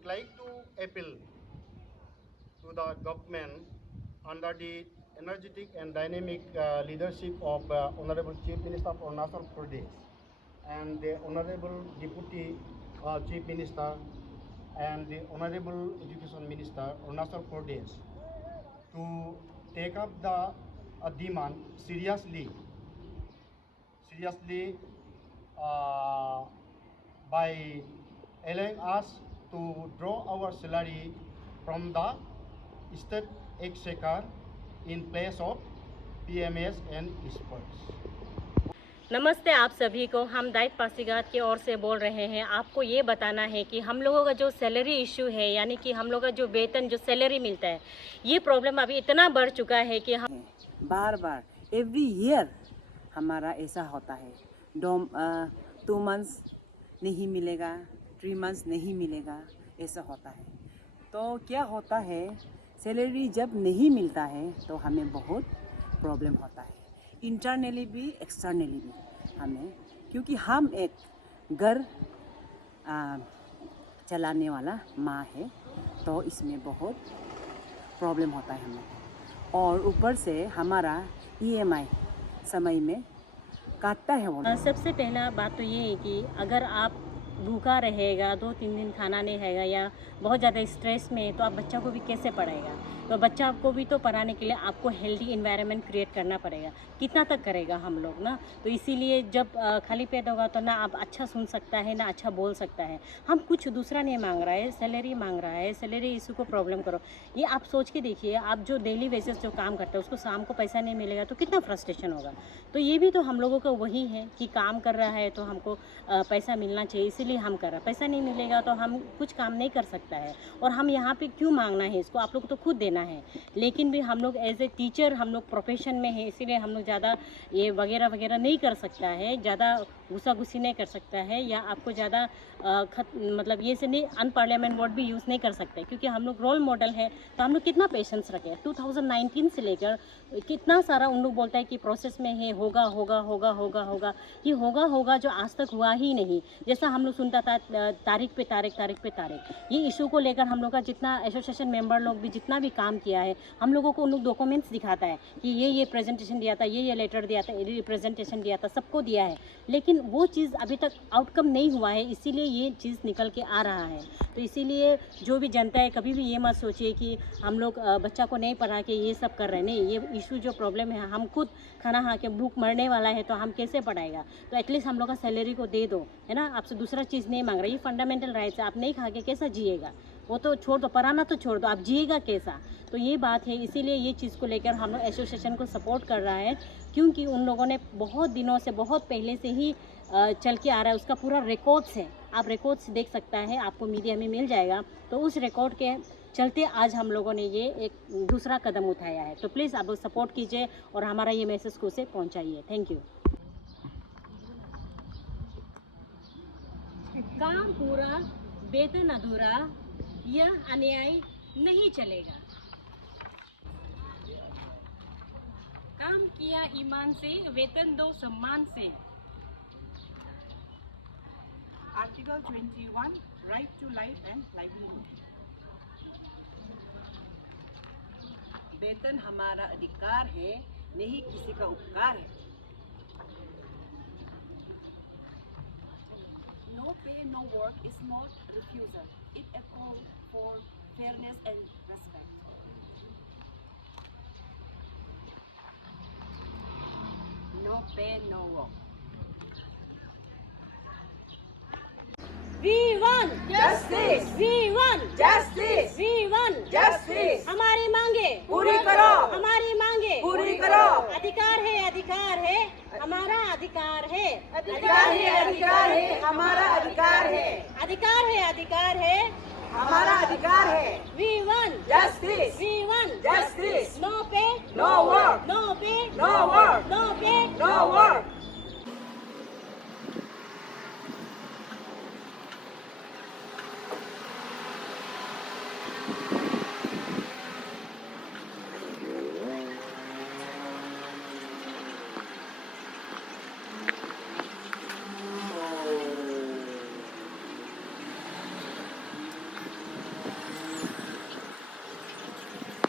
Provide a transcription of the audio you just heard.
would like to appeal to the government under the energetic and dynamic leadership of Honorable Chief Minister of Arunachal Pradesh and the Honorable Deputy Chief Minister and the Honorable Education Minister Arunachal Pradesh to take up the demand seriously uh, by allowing us to draw our salary from the state exchequer in place of PMS and sports. नमस्ते आप सभी को। हम दायित्व पासीघाट की ओर से बोल रहे हैं। आपको ये बताना है कि हम लोगों का जो सैलरी इशू है, यानी कि हम लोगों का जो वेतन जो सैलरी मिलता है, ये प्रॉब्लम अभी इतना बढ़ चुका है कि हम बार बार एवरी ईयर हमारा ऐसा होता है। 2 मंथ्स नहीं मिलेगा, 3 मंथ्स नहीं मिलेगा, ऐसा होता है। तो क्या होता है, सैलरी जब नहीं मिलता है तो हमें बहुत प्रॉब्लम होता है, इंटरनली भी एक्सटर्नली भी हमें, क्योंकि हम एक घर चलाने वाला माँ है, तो इसमें बहुत प्रॉब्लम होता है हमें। और ऊपर से हमारा EMI समय में काटता है वो। सबसे पहला बात तो ये है कि अगर आप भूखा रहेगा, 2-3 दिन खाना नहीं रहेगा या बहुत ज़्यादा स्ट्रेस में है, तो आप बच्चा को भी कैसे पढ़ाएगा? तो बच्चा को भी तो पढ़ाने के लिए आपको हेल्दी इन्वायरमेंट क्रिएट करना पड़ेगा। कितना तक करेगा हम लोग ना? तो इसीलिए जब खाली पेट होगा तो ना आप अच्छा सुन सकता है ना अच्छा बोल सकता है। हम कुछ दूसरा नहीं मांग रहा है, सैलरी मांग रहा है। सैलरी इशू को प्रॉब्लम करो। ये आप सोच के देखिए, आप जो डेली बेसिस जो काम करते हैं उसको शाम को पैसा नहीं मिलेगा तो कितना फ्रस्ट्रेशन होगा। तो ये भी तो हम लोगों का वही है कि काम कर रहा है तो हमको पैसा मिलना चाहिए, इसीलिए हम कर रहे हैं। पैसा नहीं मिलेगा तो हम कुछ काम नहीं कर सकता है। और हम यहाँ पे क्यों मांगना है इसको? आप लोग को तो खुद देना है। लेकिन भी हम लोग एज ए टीचर, हम लोग प्रोफेशन में है, इसीलिए हम लोग ज़्यादा ये वगैरह वगैरह नहीं कर सकता है, ज़्यादा गुस्सा गुस्सी नहीं कर सकता है, या आपको ज़्यादा मतलब ये से नहीं अनपार्लियामेंट वर्ड भी यूज़ नहीं कर सकते, क्योंकि हम लोग रोल मॉडल है। तो हम लोग कितना पेशेंस रखें। 2019 से लेकर कितना सारा उन लोग बोलता है कि प्रोसेस में है, होगा होगा होगा होगा होगा, ये होगा होगा जो आज तक हुआ ही नहीं। जैसा हम लोग सुनता था तारीख पे तारीख। ये इशू को लेकर हम लोग का जितना एसोसिएशन मेंबर लोग भी जितना भी काम किया है, हम लोगों को उन लोग डॉक्यूमेंट्स दिखाता है कि ये प्रेजेंटेशन दिया था, ये लेटर दिया था, ये रिप्रेजेंटेशन दिया था, सबको दिया है। लेकिन वो चीज़ अभी तक आउटकम नहीं हुआ है, इसीलिए ये चीज़ निकल के आ रहा है। तो इसीलिए जो भी जनता है, कभी भी ये मत सोचिए कि हम लोग बच्चा को नहीं पढ़ा के ये सब कर रहे हैं। नहीं, ये इशू जो प्रॉब्लम है, हम खुद खाना खा के भूख मरने वाला है तो हम कैसे पढ़ाएगा? तो एटलीस्ट हम लोग का सैलरी को दे दो, है ना। आपसे दूसरा चीज़ नहीं मांग रहा, ये फंडामेंटल राइट्स है। आप नहीं खा के कैसा जिएगा? वो तो छोड़ दो, पढ़ाना तो छोड़ दो, आप जिएगा कैसा? तो ये बात है। इसीलिए ये चीज़ को लेकर हम लोग एसोसिएशन को सपोर्ट कर रहा है, क्योंकि उन लोगों ने बहुत दिनों से, बहुत पहले से ही चल के आ रहा है। उसका पूरा रिकॉर्ड्स है, आप रिकॉर्ड्स देख सकता है, आपको मीडिया में मिल जाएगा। तो उस रिकॉर्ड के चलते आज हम लोगों ने ये एक दूसरा कदम उठाया है। तो प्लीज़ आप लोग सपोर्ट कीजिए और हमारा ये मैसेज को उसे पहुँचाइए। Thank you. काम पूरा, वेतन अधूरा, यह अन्याय नहीं चलेगा। काम किया ईमान से, वेतन दो सम्मान से। Article 21, right to life and livelihood. वेतन हमारा अधिकार है, नहीं किसी का उपकार है। No pay, no work is not refusal. It a call for fairness and respect. No pay, no work. We want Justice. We want Justice. We want Justice. हमारी मांगे पूरी करो। हमारी मांगे पूरी करो। अधिकार है, हमारा अधिकार है। अधिकार है, हमारा अधिकार है। अधिकार है, हमारा अधिकार है। We want Justice. We want Justice. No pay, No work. no pay, No work. no pay, No work.